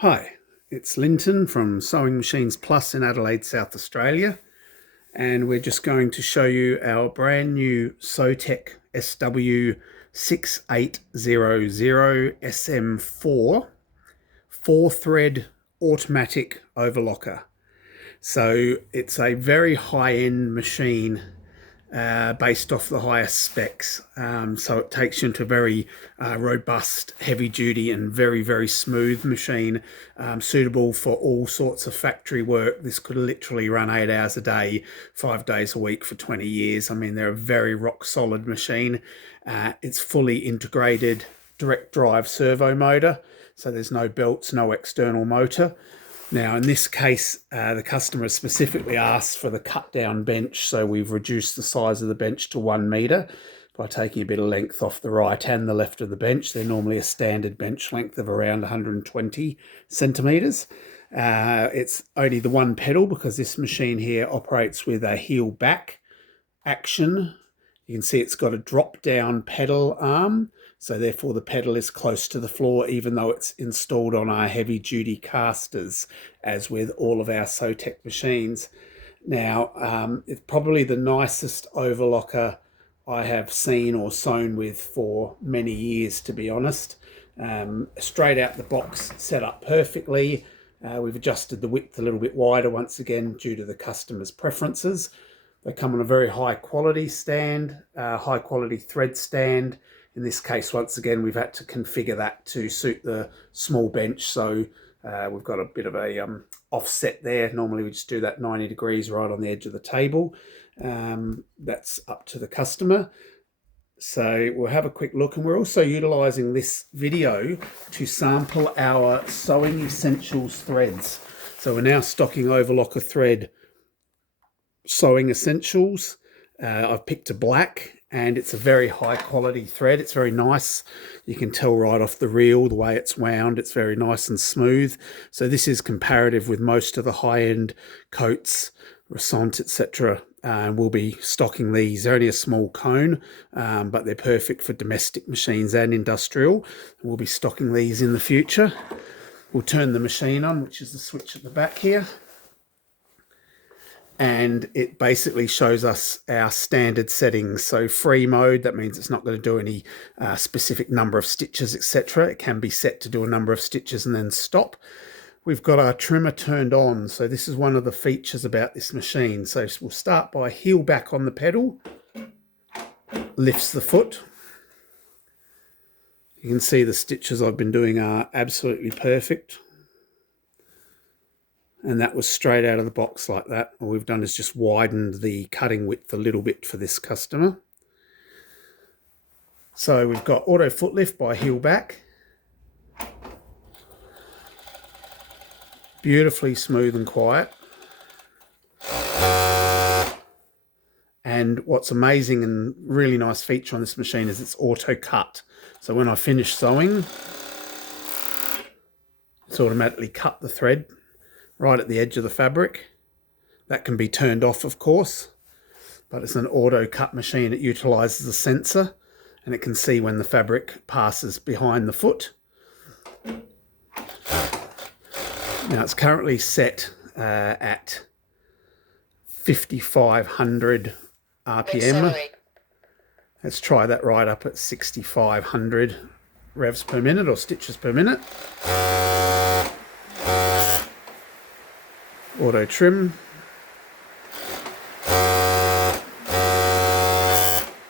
Hi, it's Linton from Sewing Machines Plus in Adelaide, South Australia, and we're just going to show you our brand new Sewtech SW-6800 SM4 4-thread automatic overlocker. So it's a very high-end machine based off the highest specs. So it takes you into a very robust, heavy duty and very, very smooth machine, suitable for all sorts of factory work. This could literally run 8 hours a day, 5 days a week for 20 years. I mean, they're a very rock solid machine. It's fully integrated direct drive servo motor. So there's no belts, no external motor. Now, in this case, the customer specifically asked for the cut-down bench, so we've reduced the size of the bench to 1 metre by taking a bit of length off the right and the left of the bench. They're normally a standard bench length of around 120 centimetres. It's only the one pedal because this machine here operates with a heel-back action. You can see it's got a drop-down pedal arm, so therefore the pedal is close to the floor even though it's installed on our heavy-duty casters, as with all of our Sewtech machines. Now, it's probably the nicest overlocker I have seen or sewn with for many years, to be honest. Straight out the box, set up perfectly. We've adjusted the width a little bit wider once again due to the customer's preferences. They come on a very high quality stand, high quality thread stand. In this case, once again, we've had to configure that to suit the small bench. So we've got a bit of a offset there. Normally we just do that 90 degrees right on the edge of the table. That's up to the customer. So we'll have a quick look, and we're also utilizing this video to sample our Sewing Essentials threads. So we're now stocking Overlocker thread Sewing Essentials. I've picked a black, and it's a very high quality thread. It's very nice. You can tell right off the reel the way it's wound. It's very nice and smooth. So this is comparative with most of the high-end coats, Resont, etc. And we'll be stocking these. They're only a small cone, but they're perfect for domestic machines and industrial. We'll be stocking these in the future. We'll turn the machine on, which is the switch at the back here, and it basically shows us our standard settings. So free mode, that means it's not going to do any specific number of stitches, etc. It can be set to do a number of stitches and then stop. We've got our trimmer turned on, so this is one of the features about this machine. So we'll start by heel back on the pedal, lifts the foot. You can see the stitches I've been doing are absolutely perfect. And that was straight out of the box like that. All we've done is just widened the cutting width a little bit for this customer. So we've got auto foot lift by heel back. Beautifully smooth and quiet. And what's amazing and really nice feature on this machine is it's auto cut. So when I finish sewing, it's automatically cut the thread right at the edge of the fabric. That can be turned off, of course, but it's an auto cut machine. It utilizes a sensor, and it can see when the fabric passes behind the foot. Now it's currently set at 5,500 RPM. Let's try that right up at 6,500 revs per minute or stitches per minute. Auto trim.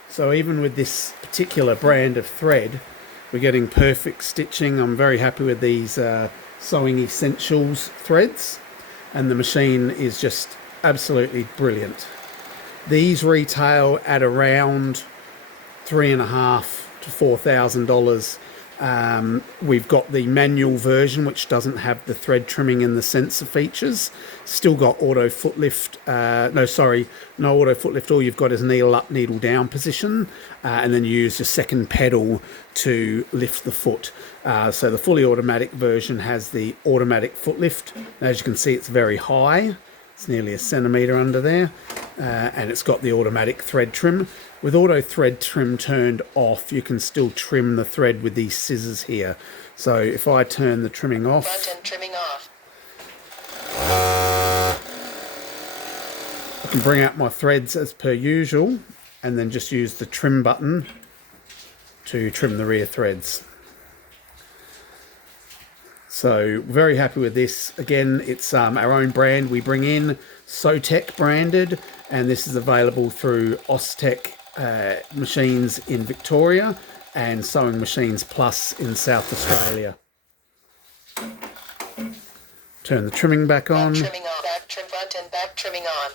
So even with this particular brand of thread, we're getting perfect stitching. I'm very happy with these Sewing Essentials threads, and the machine is just absolutely brilliant. These retail at around $3,500 to $4,000. We've got the manual version, which doesn't have the thread trimming and the sensor features. Still got auto foot lift. No auto foot lift. All you've got is needle up, needle down position, and then you use your second pedal to lift the foot. So the fully automatic version has the automatic foot lift. As you can see, it's very high. It's nearly a centimetre under there, and it's got the automatic thread trim. With auto thread trim turned off, you can still trim the thread with these scissors here. So if I turn the trimming off, Front end trimming off. I can bring out my threads as per usual and then just use the trim button to trim the rear threads. So very happy with this. Again, it's our own brand we bring in, Sewtech branded, and this is available through Austech machines in Victoria and Sewing Machines Plus in South Australia. Turn the trimming back on. Trimming on. Back trim front and back trimming on.